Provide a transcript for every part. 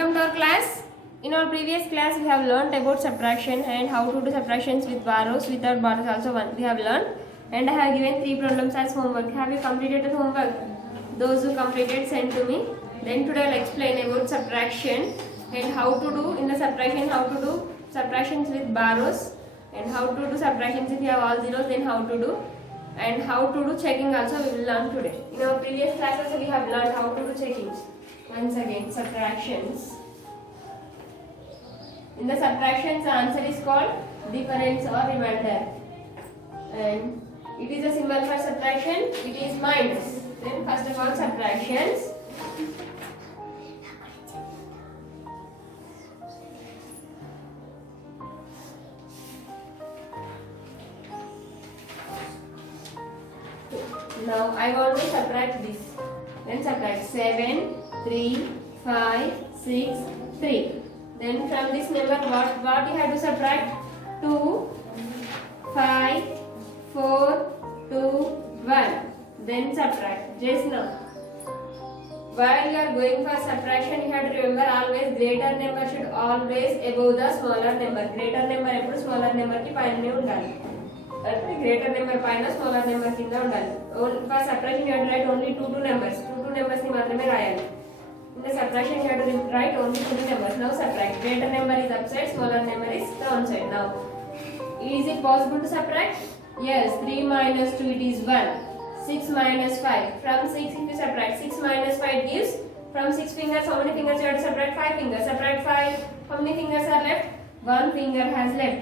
Welcome to our class. In our previous class, we have learned about subtraction and how to do subtractions with borrows. Without borrows also one we have learned. And I have given 3 problems as homework. Have you completed the homework? Those who completed, send to me. Then today I will explain about subtraction and how to do in the subtraction, how to do subtractions with borrows and how to do subtractions if you have all zeros, then how to do, and how to do checking also we will learn today. In our previous classes we have learned how to do checkings. Once again, subtractions. In the subtractions, the answer is called difference or remainder. And it is a symbol for subtraction, it is minus. Then first of all, subtractions. Now I want to subtract this. Then subtract 7, 3, 5, 6, 3. Then from this number what you have to subtract? 2, 5, 4, 2, 1. Then subtract. Just now. While you are going for subtraction, you have to remember always greater number should always above the smaller number. Greater number ఎప్పుడు smaller number కి పైనే ఉండాలి. అంటే greater number పైన smaller number కింద ఉండాలి. For subtraction you have to write only two numbers. Two numbers ని మాత్రమే రాయాలి. In the subtraction you have to write only two numbers. Now subtract. Greater number is upside, smaller number is downside. Now, is it possible to subtract? Yes. 3 minus 2 it is 1. 6 minus 5. From 6 if you subtract 6 minus 5 gives, from 6 fingers how many fingers you have to subtract? 5 fingers. Subtract 5. How many fingers are left? 1 finger has left.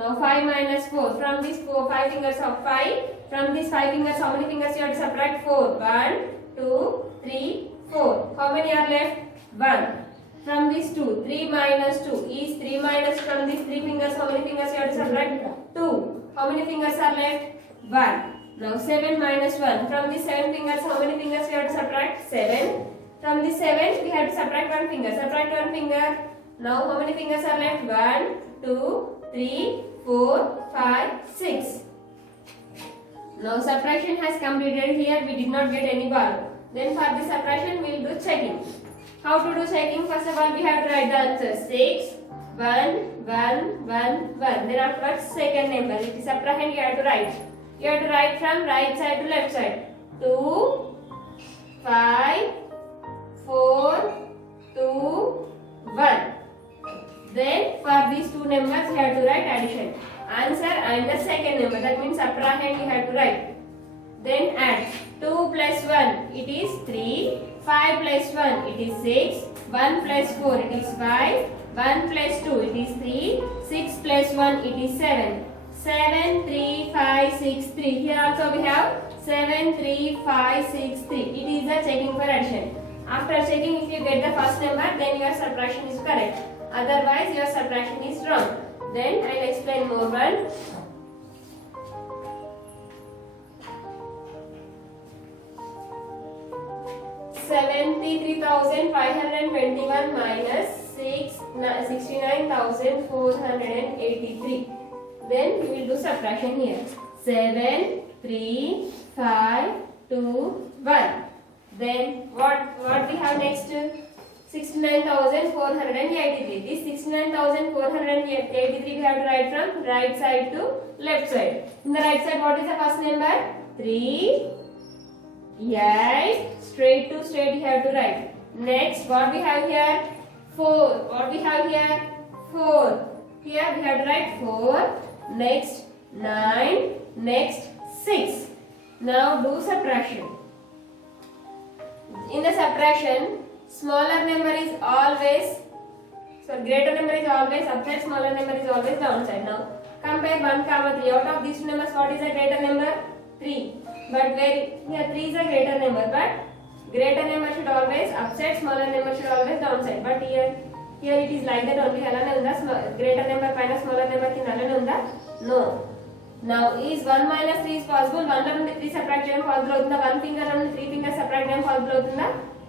Now 5 minus 4. From these 5 fingers of 5. From these 5 fingers how many fingers you have to subtract? 4. 1, 2, 3, 4. How many are left? 1. From these 2. 3 minus 2 is 3 minus from these 3 fingers how many fingers you have to subtract? 2. How many fingers are left? 1. Now 7 minus 1. From these 7 fingers how many fingers you have to subtract? 7. From these 7 we have to subtract 1 finger. Subtract 1 finger. Now how many fingers are left? 1, 2, 3, 4, 5, 6. Now subtraction has completed. Here we did not get any borrow. Then for the subtraction we will do checking. How to do checking? First of all we have to write the answer. 6, 1, 1, 1, 1. Then afterwards second number. If you subtract you have to write. You have to write from right side to left side. 2, 5, 4, 2, 1. Then for these two numbers you have to write addition. Answer and the second number. That means subtract you have to write. Then add. 2 plus 1 it is 3. 5 plus 1 it is 6. 1 plus 4 it is 5. 1 plus 2 it is 3. 6 plus 1 it is 7. 7, 3, 5, 6, 3. Here also we have 7, 3, 5, 6, 3. It is the checking for addition. After checking, if you get the first number, then your subtraction is correct. Otherwise, your subtraction is wrong. Then I will explain more one. $73,521 minus 69,483. Then we will do subtraction here. 7, 3, 5, 2, 1. Then what we have next? 69,483. This 69,483 we have to write from right side to left side. In the right side what is the first number? 3, 8. Straight to straight you have to write. Next what we have here? 4. What we have here? 4. Here we have to write 4. Next 9. Next 6. Now do subtraction. In the subtraction, smaller number is always, greater number is always upside, smaller number is always downside. Now compare 1, 3. Out of these two numbers, what is a greater number? 3. But here 3 is a greater number, but greater number should always upside, smaller number should always downside. But here it is like that only. Greater number paina smaller number ki alane unda? No. Now is 1 minus 3 is possible? 1 lo nundi 3 subtract cheyadam possible avutunda? 1 finger lo nundi 3 fingers subtract cheyadam possible avutunda?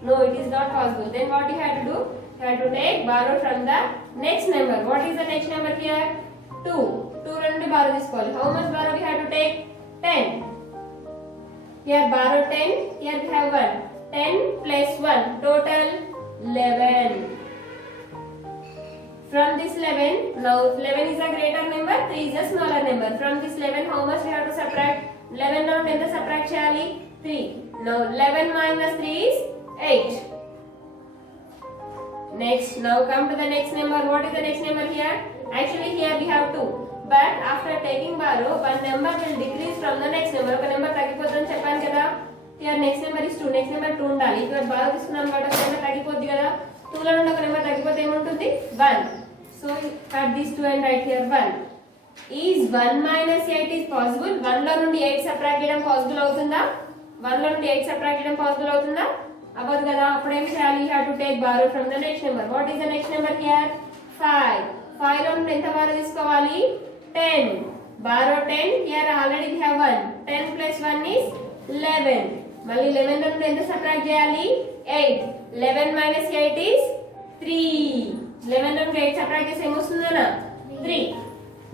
No, it is not possible. Then what you have to do? You have to take borrow from the next number. What is the next number here? 2. 2 lo nundi borrow teesukovali. How much borrow we have to take? 10. Here borrow 10. Here we have 1. 10 plus 1 total 11. From this 11, now 11 is a greater number, 3 is a smaller number. From this 11, how much we have to subtract? 11 now ఎంత subtract చేయాలి? 3. Now 11 minus 3 is 8. Next, now come to the next number. What is the next number here? Actually here we have 2. But after taking borrow, one number will decrease from the next number. ఒక number తగ్గిపోతుందని చెప్పాను కదా. Here next number is 2. Next number 2 ఉండాలి. ఇక్కడ borrow తీసుకున్నాం కాబట్టి ఒక number తగ్గిపోద్ది కదా. 2 లో నుండి ఒక నెంబర్ తగ్గిపోతే ఏముంటుంది? 1. So cut these 2 and write here 1. Is 1 minus 8 is possible? 1 లో నుండి 8 సబ్ట్రాక్ట్ చేయడం పాసిబుల్ అవుతుందా? 1 లో నుండి 8 సబ్ట్రాక్ట్ చేయడం పాసిబుల్ అవుతుందా? అవ్వదు కదా. అప్పుడు ఏం చేయాలి? You have to take borrow from the next number. What is the next number here? 5. 5 లో నుండి ఎంత borrow తీసుకోవాలి? 10. Borrow 10. Here already we have 1. 10 plus 1 is 11. మళ్ళీ 11 లో నుండి ఎంత సబ్ట్రాక్ట్ చేయాలి? 8. 11 minus 8 is 3. 11 లో నుండి 8 సబ్ట్రాక్ట్ చేస్తే ఏమొస్తుందన్నా? 3.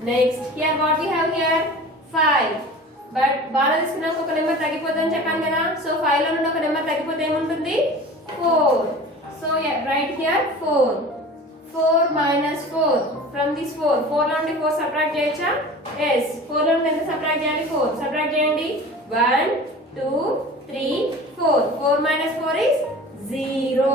Next, here what we have here? 5. But బాగా తీసుకున్నాక ఒక నెంబర్ తగ్గిపోతుందని చెప్పాను కదా. సో 5 లో నుండి ఒక నెంబర్ తగ్గిపోతే ఏముంటుంది? 4. So write here 4. 4 minus 4. From this 4. 4 లో నుండి 4 సబ్ట్రాక్ట్ చేయొచ్చా? Yes. 4 లో నుండి ఎంత సబ్ట్రాక్ట్ చేయాలి? 4. సబ్ట్రాక్ట్ చేయండి. 1, 2, 3, 4. 4 minus 4 is 0.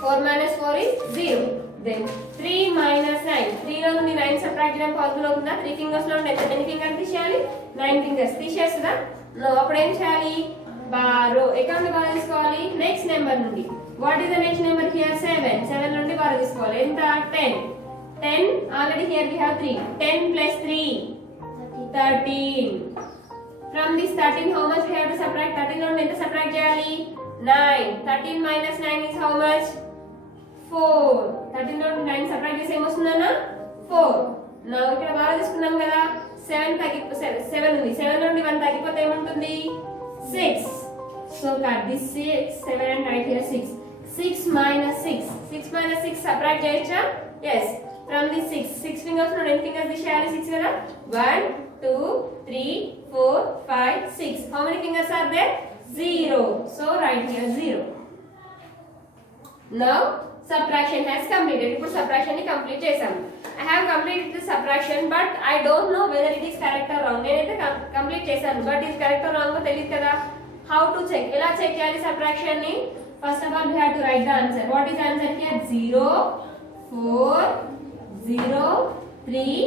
4 minus 4 is 0. Then 3 minus 9. 3 లో నుండి 9 సబ్ట్రాక్ట్ చేయడం పాసిబుల్ అవుతుందా? 3 ఫింగర్స్ లో నుండి ఎన్ని ఫింగర్స్ తీసేయాలి? 9 ఫింగర్స్ తీసేస్తుందా? నో. అప్పుడు ఏం చేయాలి? బారో. ఎక్కడ నుండి బారో తీసుకోవాలి? నెక్స్ట్ నెంబర్ నుండి. What is the next number here? 7. 7 నుండి బారో తీసుకోవాలి. ఎంత? 10. 10 already here we have 3. 10 plus 3 13. From this 13 how much we have to subtract? 13 నుండి ఎంత సబ్ట్రాక్ట్ చేయాలి? 9. 13 minus 9 is how much? 4. 13 నుండి 9 సబ్ట్రాక్ట్ చేస్తే ఏమొస్తుందన్నా? 4. నా ఇక్కడ బాగా తీసుకున్నాం కదా. 7 ఉంది. 7 నుండి 1 తగ్గిపోతే ఏముంటుంది? 6. So cut this 6, 7 and write here 6. 6 minus 6. 6 minus 6 subtract చేయొచ్చా? Yes. From this 6 fingers నుండి ఎన్ని ఫింగర్స్ తీసేయాలి? 6 కదా. 1, 2, 3, 4, 5, 6. How many fingers are there? 0. So write here 0. Now subtraction has completed. ఇప్పుడు subtraction ని కంప్లీట్ చేసాము. I have completed the subtraction but I don't know whether it is correct or wrong. నేనైతే complete చేశాను but ఇది correct or wrong తెలియదు కదా. How to check? ఎలా check చేయాలి subtraction ని? First of all we have to write the answer. What is the answer here? 0, 4, 0, 3,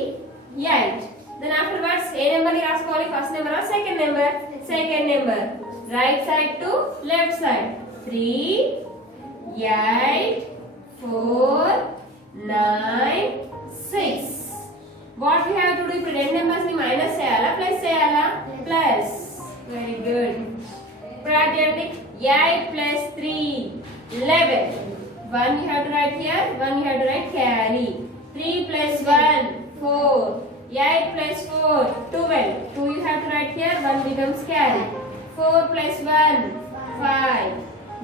8. Then afterwards A number ని రాసుకోవాలి? First number or second number? Second number. Right side to left side. 3, 8, 4, 9, 6. What we have to do? ఇప్పుడు రెండు numbers ని minus చేయాలా plus చేయాలా? Plus. Very good. ఇప్పుడు add చేయండి. 8 plus 3 11. 1 you have to write here, 1 you have to write carry. 3 plus 1 4. 8 plus 4 12. 2 you have to write here, 1 becomes carry. 4 plus 1 5.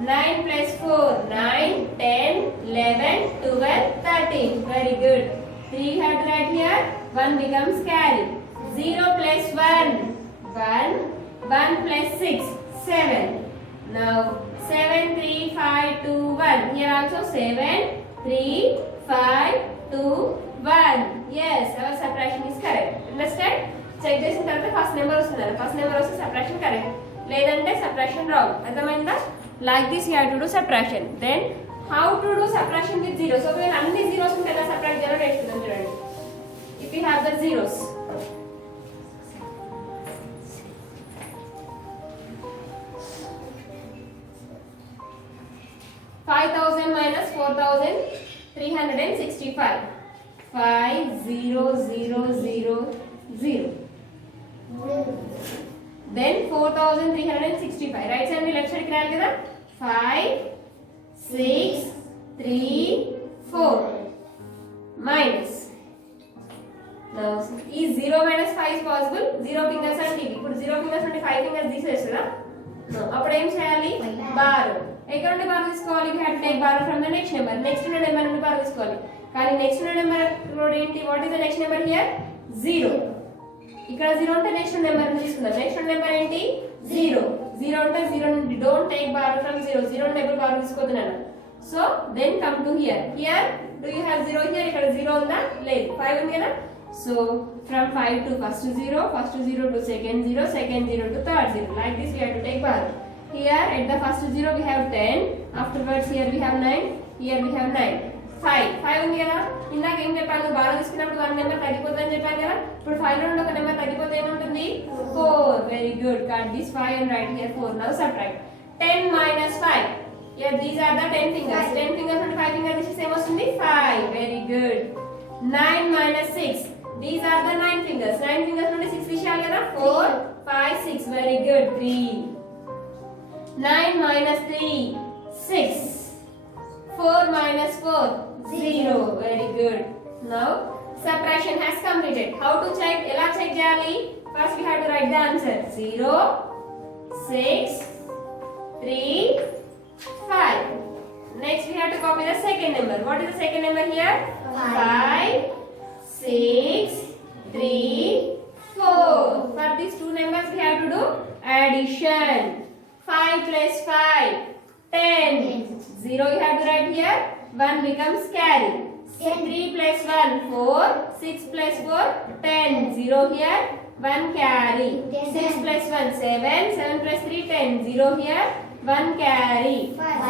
9 plus 4 9, 10, 11, 12, 13. Very good. 3 you have to write here, 1 becomes carry. 0 plus 1 1. 1 plus 6 7. Now 7, 3, 5, 2, 1. Here also 7, 3, 5, 2, 1. Yes, our subtraction is correct. Understand? Check చేసిన తర్వాత first number వస్తుంది. First number వస్తే subtraction correct, లేదంటే subtraction wrong. అర్థమైందా? Like this you have to do subtraction. Then how to do subtraction with zeros? So when అన్ని zeros ఉంటే ఎలా subtract చేయాలో నేర్చుకుందాం చూడండి. If you have the zeros, 5000 minus 4365. 50,000. Then 4365. Right side left side రాయాలి కదా. 5, 6, 3, 4 minus. Now is 0 minus 5 is possible? 0 fingers అంటే ఇప్పుడు 0 fingers అంటే 5 fingers తీసేస్తారా? No. అప్పుడు ఏం చేయాలి? బారో. ఎక్కడ నుండి బారో తీసుకోవాలి? We have to take borrow from the next number. Next ఉన్న నెంబర్ నుండి బారో తీసుకోవాలి. కానీ నెక్స్ట్ ఉన్న నెంబర్ ఏంటి? What is the next number here? 0. ఇక్కడ 0 అంటే నెక్స్ట్ నెంబర్ ని తీసుకుందాం. నెక్స్ట్ నెంబర్ ఏంటి? 0. 0 అంటే 0 నుండి డోంట్ టేక్ బారో ఫ్రమ్ 0. 0 నుండి ఎప్పుడు బారో తీసుకోవద్దు నాన్న. So then come to here. Here do you have 0 here? Ikkada 0 unda? లేదు. 5 ఉంది కదా? So from 5 to first 0 to second 0 to third 0. Like this we have to take bar. Here at the first 0 we have 10. Afterwards here we have 9. Here we have 9. 5 ఉంది కదా? ఇందాక ఏం చెప్పాను? Bar తీసుకున్నప్పుడు 1 number తగ్గిపోతుందని చెప్పాను కదా? ఇప్పుడు 5 లో ఒక నెంబర్ తగ్గిపోతే ఏముంటుంది? 4. Very good. Cut this 5 and write here 4. Now subtract. 10 minus 5. Here these are the 10 fingers. 10 fingers and 5 fingers. This is same వస్తుంది 5. Very good. 9 minus 6. These are the 9 fingers. 9 fingers నుండి 6 తీసేయాలి కదా? 4, 5, 6. Very good. 3. 9 minus 3. 6. 4 minus 4. 0. Very good. Now subtraction has completed. How to check? ఎలా check చేయాలి? First we have to write the answer. 0, 6, 3, 5. Next we have to copy the second number. What is the second number here? 5, 6, 3, 4. For these two numbers we have to do addition. 5 plus 5, 10. 0 you have to write here. 1 becomes carry. 3 plus 1, 4. 6 plus 4, 10. 0 here. 1 carry. 6 plus 1, 7. 7 plus 3, 10. 0 here. 1 carry.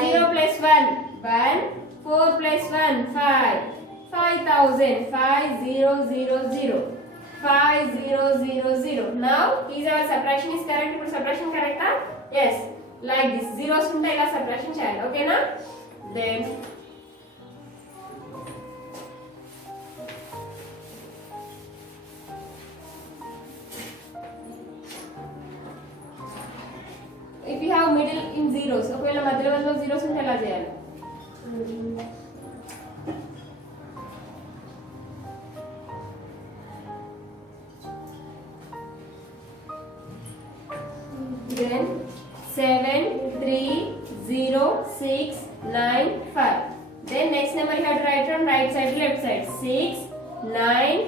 0 plus 1, 1. 4 plus 1, 5. 5,000. 5000. 5000. Now is our subtraction is correct? ఇప్పుడు subtraction correct? Yes. Like this. Zeros ఉంటే ఇలా subtraction చేయాలి. Okay na? Then if you have middle in zeros, ఒకవేళ మధ్యలో zeros ఉంటే ఎలా చేయాలి? Then 7, 3, 0, 6, 9, 5. Then next number you have to write from right side to left side. 6, 9,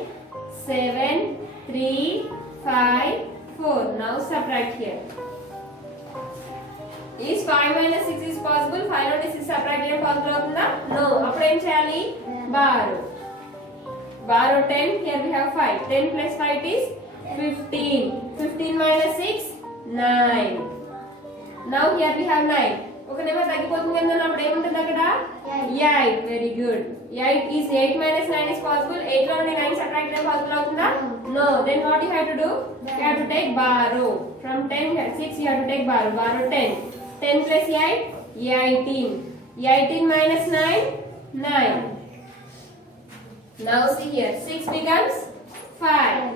7, 3, 5, 4. Now subtract here. Is 5 minus 6 is possible? 5 నుండి 6 subtract చేయడం possible అవుతుందా? No. అప్పుడు ఏం చేయాలి? Borrow. Borrow 10. Here we have 5. 10 plus 5 is 15. 15 minus 6, 9. Now here we have 9. ఒక number తగ్గిపోతుంది కదా అప్పుడు ఏముంటుంది అక్కడ? 8. Very good. 8 is 8 minus 9 is possible. 8 లో నుండి 9 subtract చేయడం possible అవుతుందా? No. Then what you have to do? You have to take borrow. From 10 6 you have to take borrow. Borrow 10. 10 plus 8, 18. 18 minus 9, 9. Now see here, 6 becomes 5.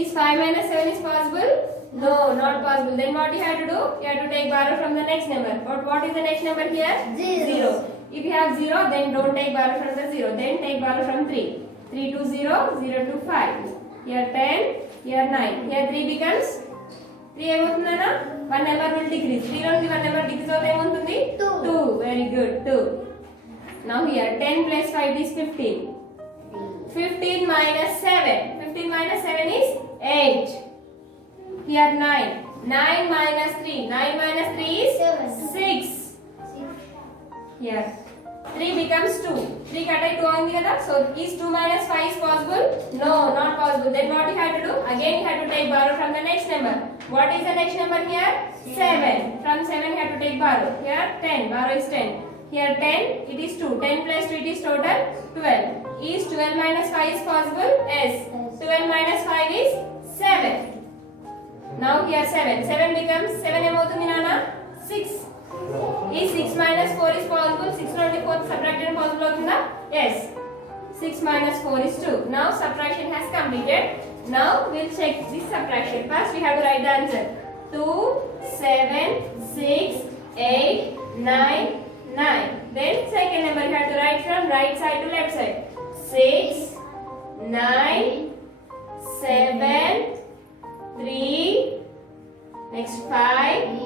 Is 5 minus 7 is possible? No, not possible. Then what you have to do? You have to take borrow from the next number. But what is the next number here? 0. If you have 0, then don't take borrow from the 0. Then take borrow from 3. 3 to 0, 0 to 5. Here 10, here 9. Here 3 becomes 3 ఏమవుతుందన్నా? 1 number will decrease. 3 నుండి 1 number decrease అవుతే ఏమవుతుంది? 2. Very good. 2. Now here 10 plus 5 is 15. 15 minus 7. 15 minus 7 is 8. Here 9. 9 minus 3. 9 minus 3 is 6. Here 3 becomes 2. 3 cut by 2 aindi kada? So is 2 minus 5 is possible? No, not possible. Then what you have to do? Again you have to take borrow from the next number. What is the next number here? 7. From 7 you have to take borrow. Here 10. Borrow is 10. Here 10. It is 2. 10 plus 2 it is total 12. Is 12 minus 5 is possible? Yes. 12 minus 5 is 7. Now here 7. 7 becomes 7 ఏమవుతుంది నాన్న? 6. Is 6 minus 4 is possible? 6 నుండి 4 subtract చేయడం possible అవుతుందా? Yes. 6 minus 4 is 2. Now subtraction has completed. Now we'll check this subtraction. First we have to write the answer. 2, 7, 6, 8, 9, 9. Then second number you have to write from right side to left side. 6, 9, 7, 3, next 5,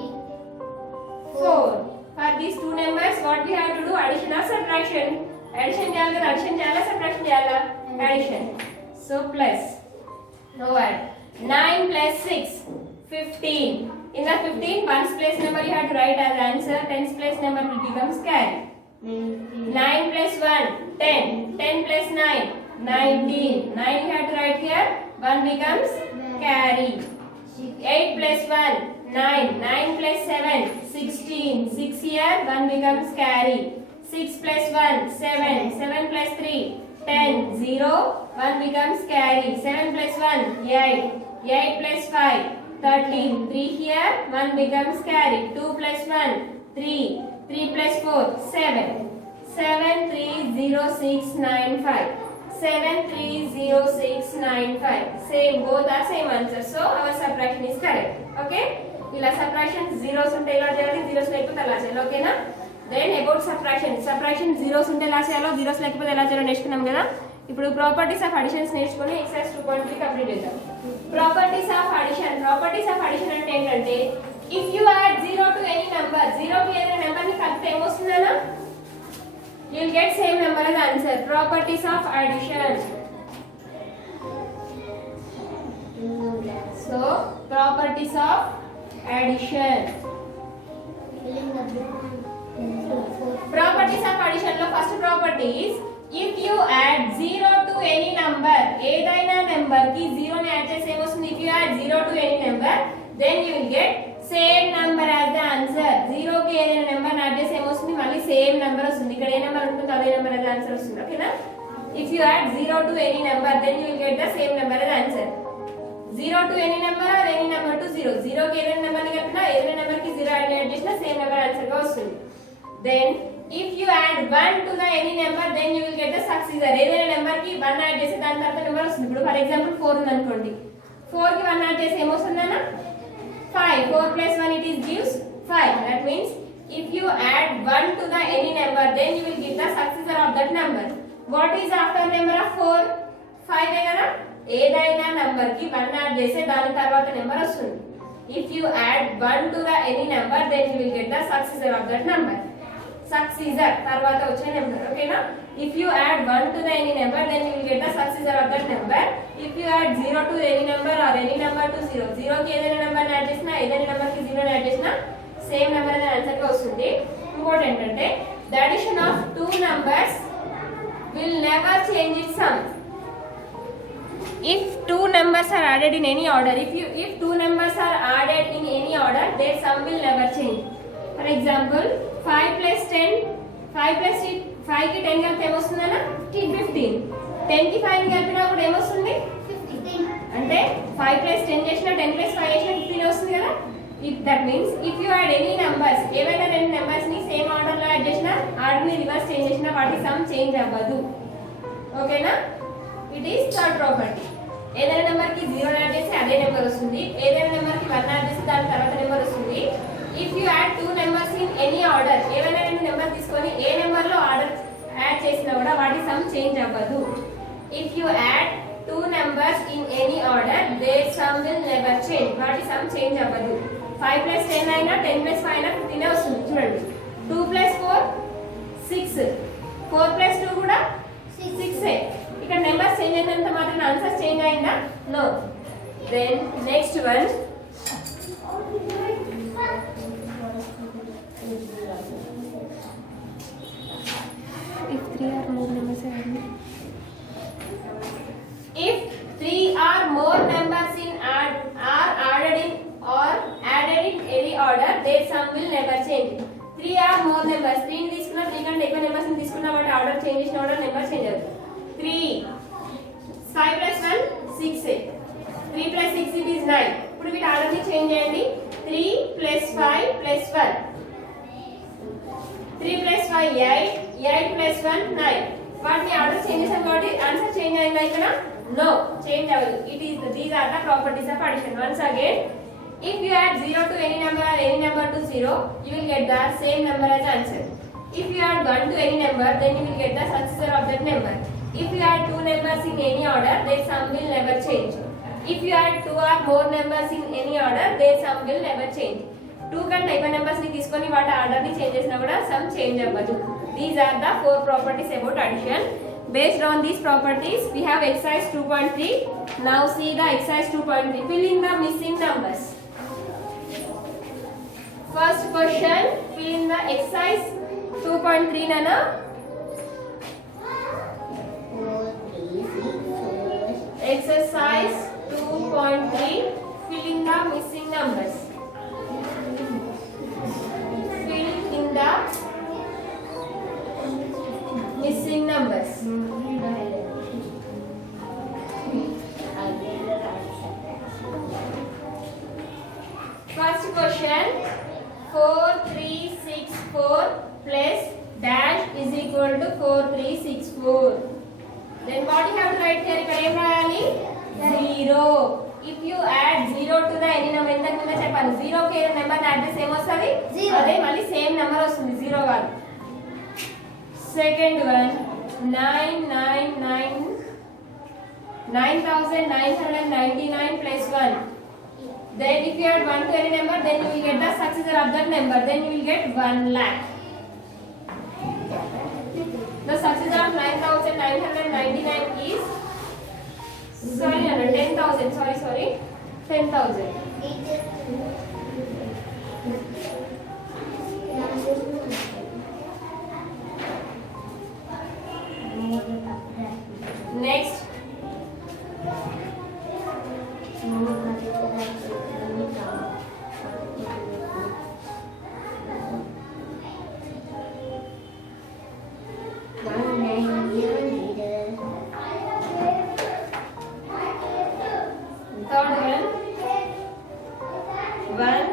4. For these two numbers, what we have to do? Addition or subtraction? Addition cheyala, addition cheyala, subtraction cheyala? Addition. So plus. Now add. 9 plus 6, 15. In the 15, ones place number you have to write as answer. Tens place number will becomes carry. 9 plus 1, 10. 10 plus 9, 19. 9 you have to write here. 1 becomes carry. 8 plus 1, 9. 9 plus 7, 16. 6 here, 1 becomes carry. 6 plus 1, 7. 7 plus 3, 10. 0, 1 becomes carry. 7 plus 1, 8. 8 plus 5, 13. 3 here, 1 becomes carry. 2 plus 1, 3. 3 plus 4, 7. 7, 3, 0, 6, 9, 5. 7, 3, 0, 6, 9, 5. Same, both are same answer. So our subtraction is correct. Okay? ఇలా subtraction zeros ఉంటే ఎలా చేయాలి, zeros లేకపోతే ఎలా చేయాలి, ఓకేనా? Then about subtraction. Subtraction zeros ఉంటే ఎలా చేయాలో, zeros లేకపోతే ఎలా చేయాలో నేర్చుకున్నాం కదా. ఇప్పుడు ప్రాపర్టీస్ ఆఫ్ అడిషన్స్ నేర్చుకొని ఎక్సర్సైజ్ 2.3 కంప్లీట్ చేద్దాం. Properties of addition. Properties of addition అంటే ఏంటంటే if you add 0 to any number, 0 కి ఏదైనా నెంబర్ ని కలిపితే ఏమొస్తుందనా? You will get same number as answer. Properties of addition. So properties of addition. Properties of addition lo first property is if you add 0 to any number, ఏదైనా number కి 0 ని add చేస్తే ఏమొస్తుంది? If you add 0 to any number, then you will get same number as the answer. 0 కి ఏదైనా number add చేస్తే ఏమొస్తుంది? మళ్ళీ సేమ్ నెంబర్ వస్తుంది. ఇక్కడ ఏ నెంబర్ ఉంటుందో అదే నెంబర్ యాజ్ ఆన్సర్ వస్తుంది. ఓకేనా? If you add 0 to any number then you will get the same number as answer. 0 to any number or any number to 0. 0 కి ఏదైనా నెంబర్ ని కలిపినా ఏదైనా నెంబర్ కి 0 యాడ్ చేసినా సేమ్ నెంబర్ ఆన్సర్ గా వస్తుంది. Then if you add 1 to the any number then you will get the successor. ఏదైనా నెంబర్ కి 1 యాడ్ చేస్తే దాని తర్వాత నెంబర్ వస్తుంది. ఇప్పుడు ఫర్ ఎగ్జాంపుల్ 4 ఉంది అనుకోండి. 4 కి 1 యాడ్ చేస్తే ఏమొస్తుందన్నా? 5. 4 plus 1 it is gives 5. That means if you add 1 to the any number then you will get the successor of that number. What is after number of 4? 5 ఏ కదా? ఏదైనా number కి 1 add చేస్తే దాని తర్వాత నెంబర్ వస్తుంది. If you add 1 to the any number then you will get the successor of that number. Successor తర్వాత వచ్చే number. ఓకేనా? If you add 1 to the any number then you will get the successor of that number. If you add 0 to any number or any number to 0, 0 కి ఏదైనా number add చేసినా ఏదైనా number కి 0 add చేసినా same number అనే answer గా వస్తుంది. ఇంకోటి ఏంటంటే the addition of two numbers will never change its sum. If two numbers are added in any order, if two numbers are added in any order, their sum will never change. For example, 5 plus 10, 5 plus 5 కి 10 కలిపితే ఏమొస్తుందన్నా? 15. 10 కి 5 కలిపినా కూడా ఏమొస్తుంది? 15. అంటే 5 plus 10 చేసినా 10 plus 5 చేసినా 15 వస్తుంది కదా. That means if you add any numbers, ఏవైనా రెండు నెంబర్స్ ని సేమ్ ఆర్డర్ లో యాడ్ చేసినా ఆర్డర్ ని రివర్స్ చేంజ్ చేసినా వాటి సమ్ చేంజ్ అవ్వదు. ఓకేనా? It is third property. ఏదైనా నెంబర్ కి 0 యాడ్ చేస్తే అదే నెంబర్ వస్తుంది. ఏదైనా నెంబర్ కి 1 యాడ్ చేస్తే దాని తర్వాత నెంబర్ వస్తుంది. If you add two numbers in any order, ఏవైనా రెండు నెంబర్ తీసుకొని ఏ నెంబర్ లో ఆర్డర్ యాడ్ చేసినా కూడా వాటి సమ్ చేంజ్ అవ్వదు. If you add two numbers in any order their sum will never change. వాటి సమ్ చేంజ్ అవ్వదు. 5 plus 10 అయినా 10 plus 5 అయినా 15 వస్తుంది. చూడండి, 2 plus 4 6, 4 plus 2 కూడా 6. ఇక్కడ నెంబర్ చేంజ్ అయినంత మాత్రం ఆన్సర్ చేంజ్ అయిందా? No. Then next one, if 3 or more numbers are added, if 3 or more numbers are added in or added in any order their sum will never change. 3 or more numbers, 3 ని తీసుకున్నా 3 కంటే ఎక్కువ numbers ని తీసుకున్నా వాటి order change చేసిన కూడా number change అవుతుంది. 3 5 plus 1 6, 3 plus 6 it is 9. ఇప్పుడు వీటి ఆర్డర్ ని చేంజ్ చేయండి. 3 plus 5 plus 1, 3 plus 5 8, 8 plus 1 9. వాటిని ఆర్డర్ చేంజ్ చేసాం కాబట్టి ఆన్సర్ చేంజ్ అయిందా ఇక్కడ? నో, చేంజ్ అవ్వదు. These are the properties of addition. Once again, if you add 0 to any number or any number to 0, you will get the same number as answer. If you add 1 to any number, then you will get the successor of that number. If you add two numbers in any order, their sum will never change. If you add 2 or more numbers in any order, their sum will never change. 2 కంటే ఎక్కువ numbers ని తీసుకొని వాటి order ని change చేసినా కూడా some change అవ్వదు. These are the 4 properties about addition. Based on these properties, we have exercise 2.3. Now see the exercise 2.3. Fill in the missing numbers. First question, fill in the exercise 2. 2.3 nana. 4, 3, 6, 4. Exercise 2.3. Fill in the missing numbers. Fill in the missing numbers. First question, 4364 plus dash is equal to 4364. Then what you have to write here? ఇక్కడ ఏం రాయాలి? 0. If you add 0 to the any number, ఇంతకు ముందే చెప్పాను 0 కి number add చేస్తే ఏమొస్తుంది? అదే మళ్ళీ సేమ్ నెంబర్ వస్తుంది 0 కాదు. Second one, 9999 plus 1. Then if you add 1 to any number, then you will get the successor of that number. Then you will get 1 lakh. The successor of 9999 is 10,000. Sorry, 10,000. Next. Third one,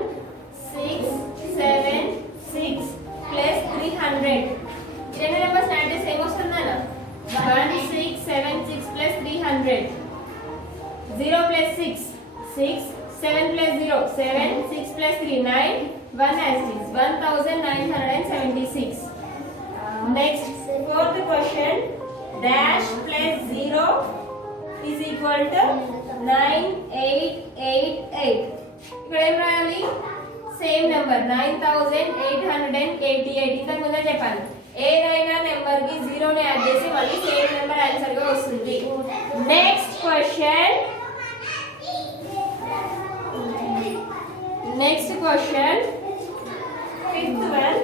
1676 plus 300. రెండు numbers add చేస్తే ఏమొస్తుందన్న? 1676 plus 300. 0 plus 6, 6, 7 plus 0, 7, 6 plus 3, 9, 1 as it is, 1976. Next, fourth question, dash plus 0 is equal to 9888. ఇక్కడ ఏం రాయాలి? Same number 9888. ఇంతకు ముందే చెప్పాను ఏదైనా number కి 0 ని యాడ్ చేసి మళ్ళీ సేమ్ నెంబర్ ఆన్సర్ గా వస్తుంది. Next question, fifth one,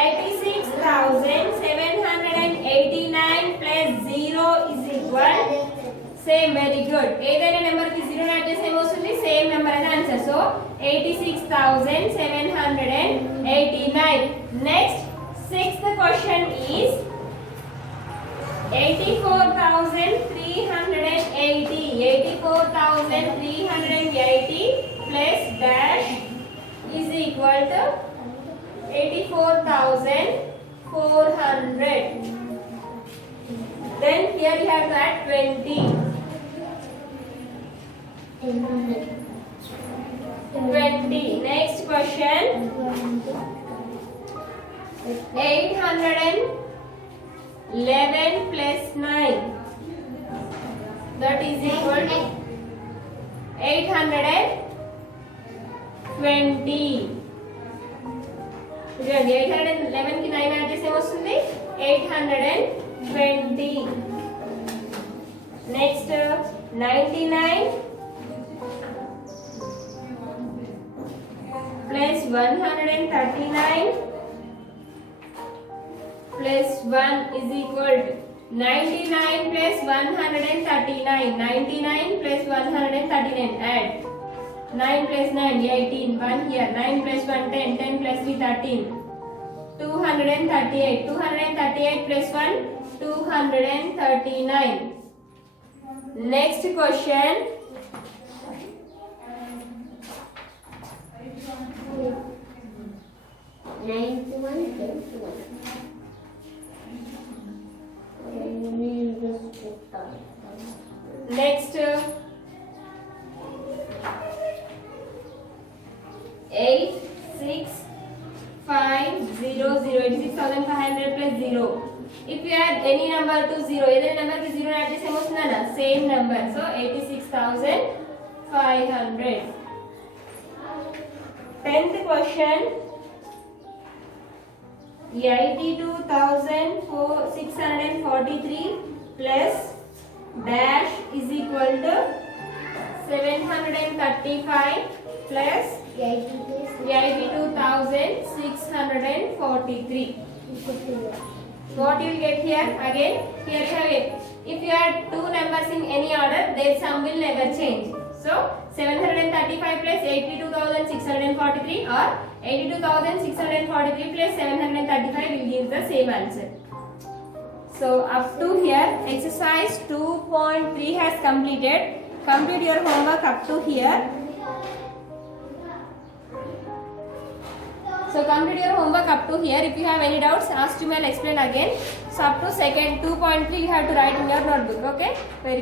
86,789 plus 0 is equal. Same, very good. ఏదైనా నెంబర్ కి 0 యాడ్ చేస్తే ఏమొస్తుంది? సేమ్ నెంబర్ అనే answer. So 86,789. Next, sixth question is 84,380. 84,380 plus dash is equal to 84,400. Then here you have to add 20. 20. Next question, 811 plus 9. That is equal to 820. చూడండి 811 కి 9 add చేస్తే వస్తుంది 820. Next 99 plus 139 plus 1 is equal to 99 plus 139. 99 plus 139. Add 9 plus 9, 18. 1 here. 9 plus 1, 10. 10 plus 3, 13. 238. 238 plus 1, 239. Next question. Next, 86,500. 86,500 plus 0. If you add any number to 0, ఏదైనా number కి 0 add చేస్తే ఏమొస్తుందన్న? Same number. So 86,500. 10th question, 82,643 plus dash is equal to 735 plus 82 82,643. What you will get here? Again, here you have it. If you add two numbers in any order, their sum will never change. So 735 plus 82,643 or 82,643 plus 735 will give the same answer. So up to here, exercise 2.3 has completed. Complete your homework up to here. So complete your homework up to here. If you have any doubts, ask to me. I'll explain again. So up to second 2.3 you have to write in your notebook. Okay. Very